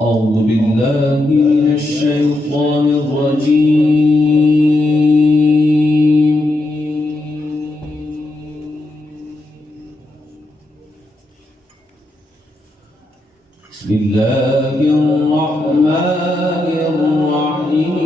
أعوذ بالله من الشيطان الرجيم. بسم الله الرحمن الرحيم.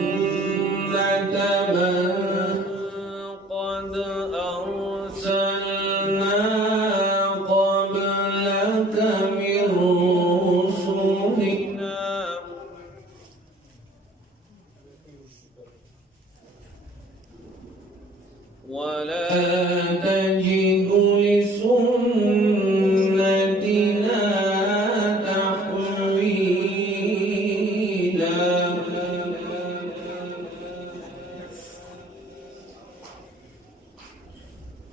سنة من قد أرسلنا قبلك من رسلنا ولا تجد لسنتنا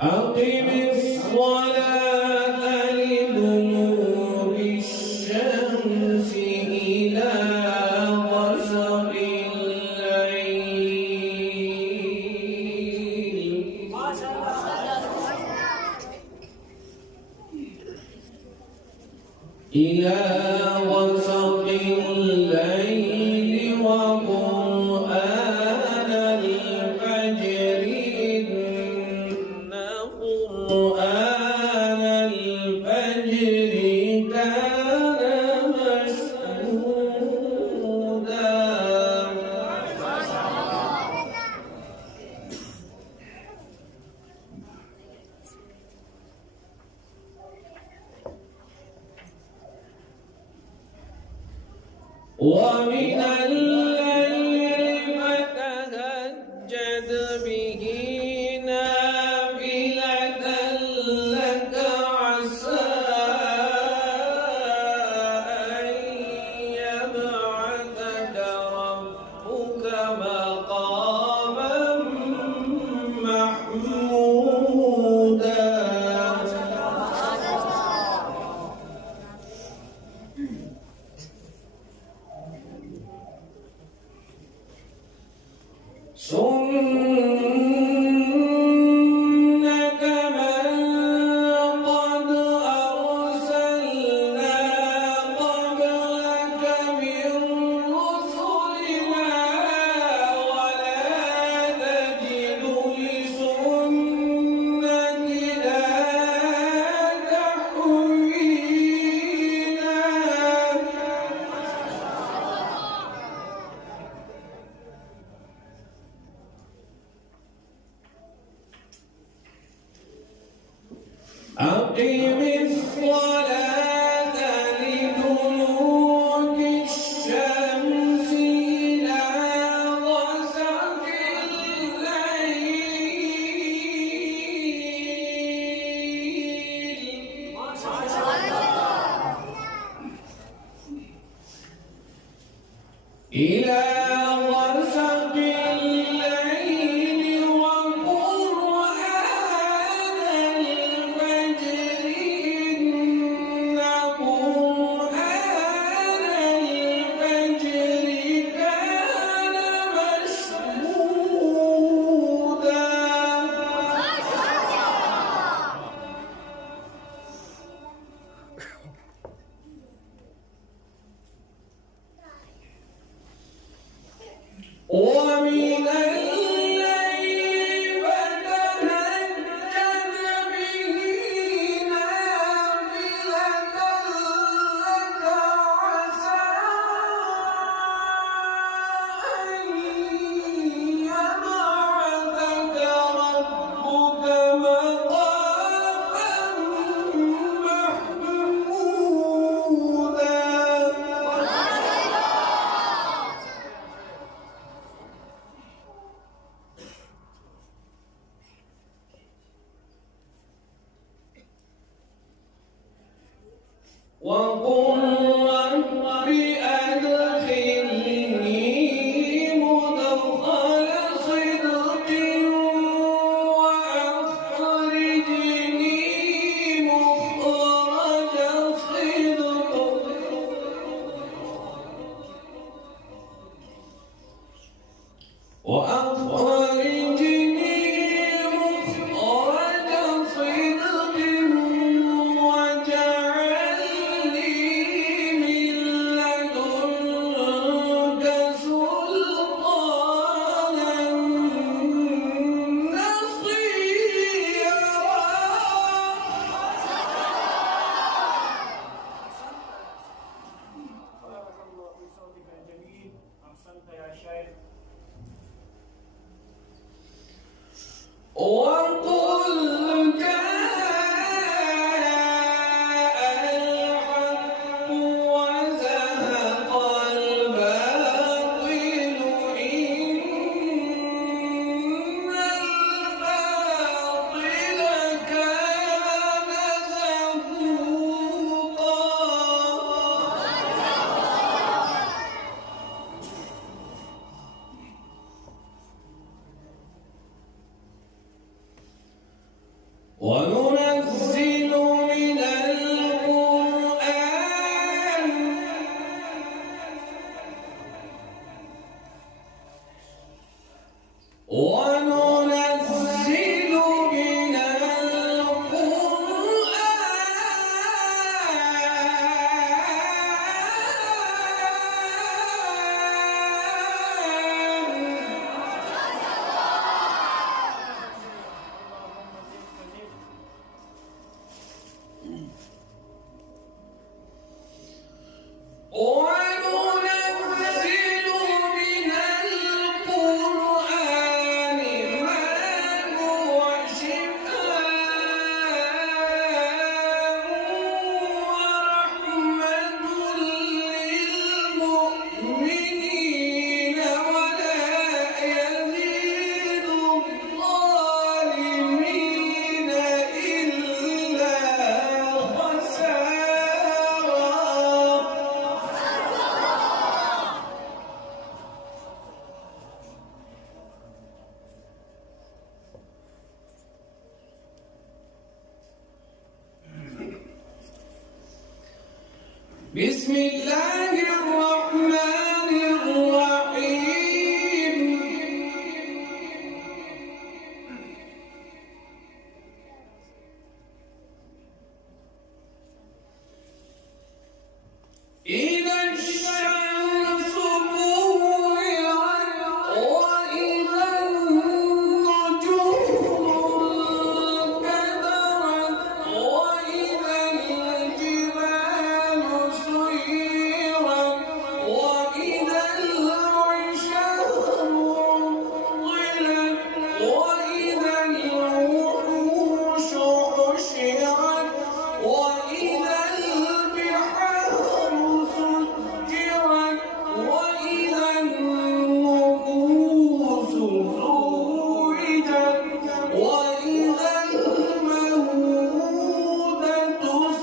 أقم الصلاة لدلوك الشمس إلى غسق الليل وقرآن الفجر قرآن الفجر كان مشهودا ومن الليل فتهجد به نافلة لك عسى أن يبعثك ربك مقاما محمودا سنة من قد أرسلنا قبلك من رسلنا ولا تجد لسنتنا تحويلا أقم الصلاة لدلوك الشمس إلى غسق الليل إلى غسق الليل وقرآن الفجر إن قرآن الفجر كان مشهودا ومن الليل فتهجد به نافلة لك عسى أن يبعثك ربك مقاما محمودا وأخرجني مخرج صدق واجعل لي من لدنك سلطانا نصيرا. بارك الله في صوتك الجميل. أحسنت يا شيخ. وقل جاء الحق وزهق الباطل إن الباطل كان زهوقا. وننزل من القرآن بسم الله الرحمن الرحيم. إذا الشمس كورت وإذا النجوم انكدرت وإذا الجبال سيرت وإذا العشار عطلت وإذا الوحوش حشرت وإذا البحار سجرت وإذا النفوس زوجت وإذا الموءودة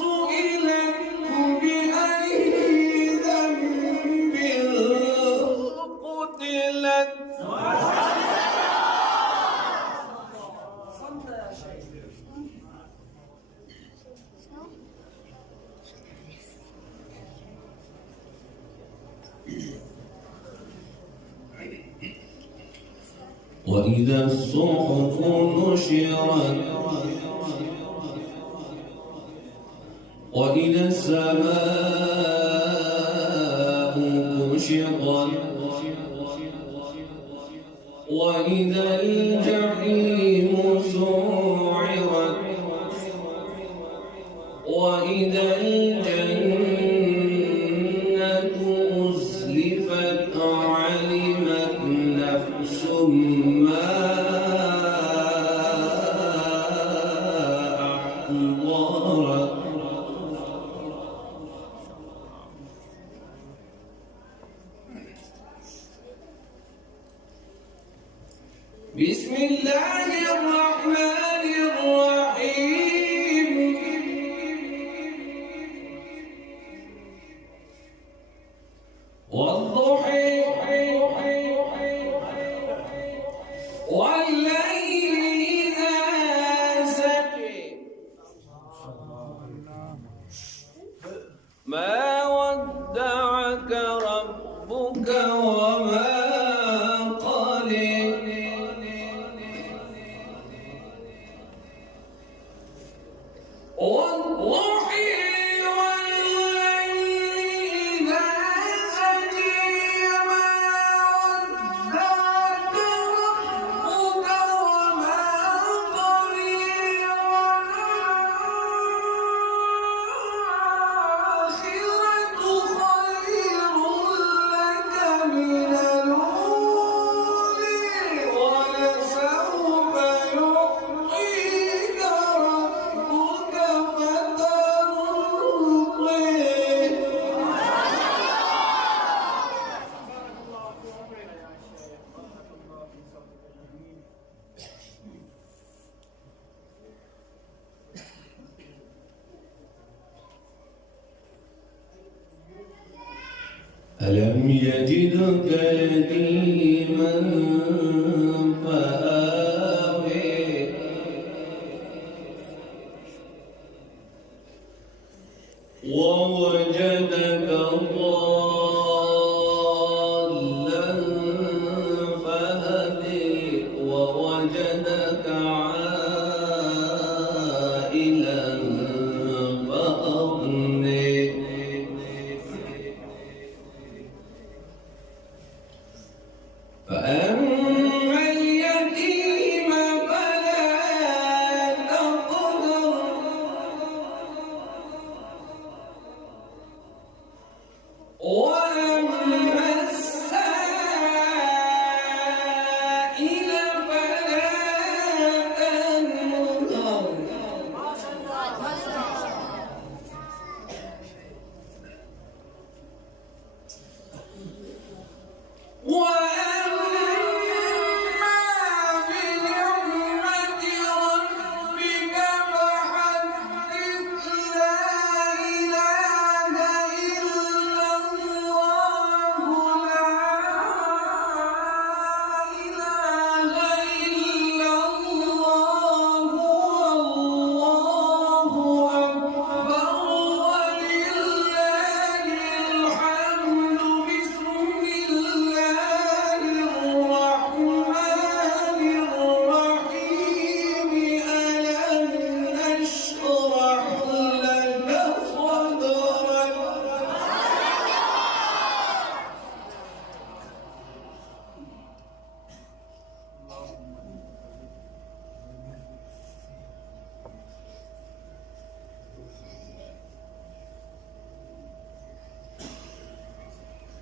سئلت بأي ذنب قتلت. أحسنت يا شيخ. وإذا الصحف نشرت وإذا السماء كشطت وإذا الجحيم سعرت وإذا الجنة أزلفت علمت نفس ما أحضرت. بسم الله الرحمن الرحيم. والضحى والليل إذا سجى ما ودعك ربك وما قلى ألم يجدك يتيما فآوي ووجدك ضالا فهدي ووجدك عائلا فأغني فأما اليتيم فلا تقهر وأما السائل فلا تنهر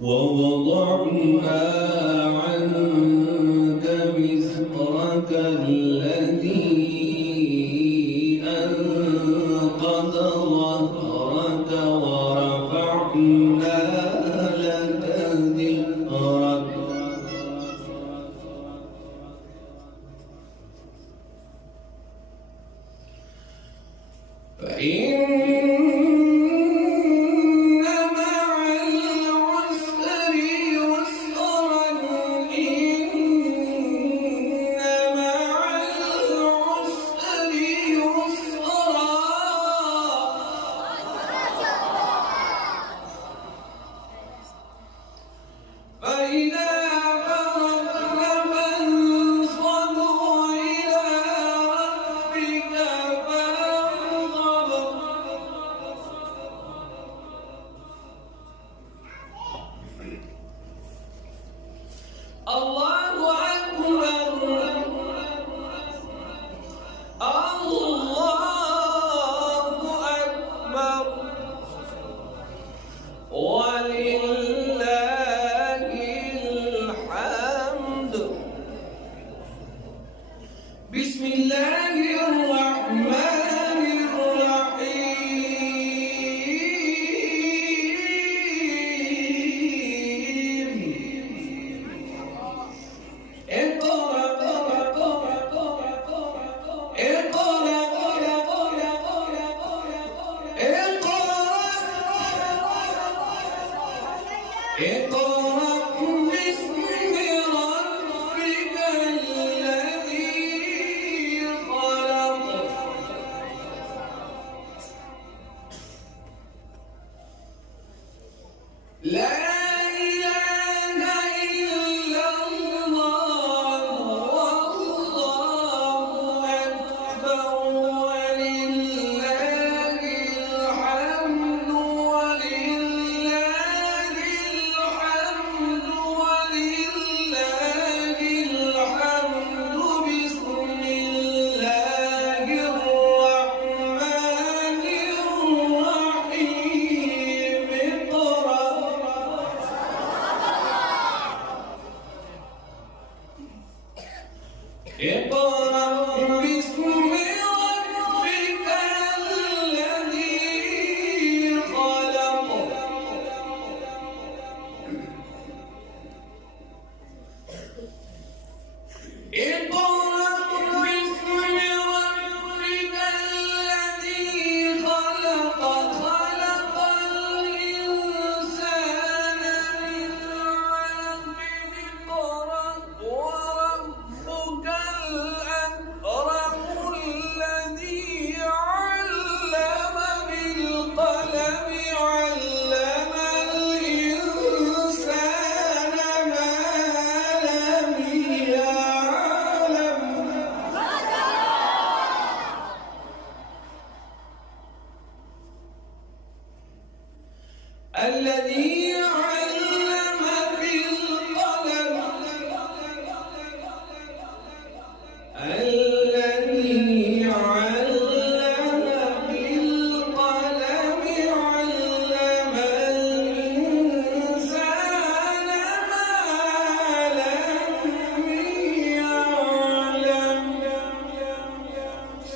ووضعنا عنك وزرك الذي أنقض ظهرك ورفعنا لك ذكرك فإن مع العسر يسرا إن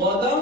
صدق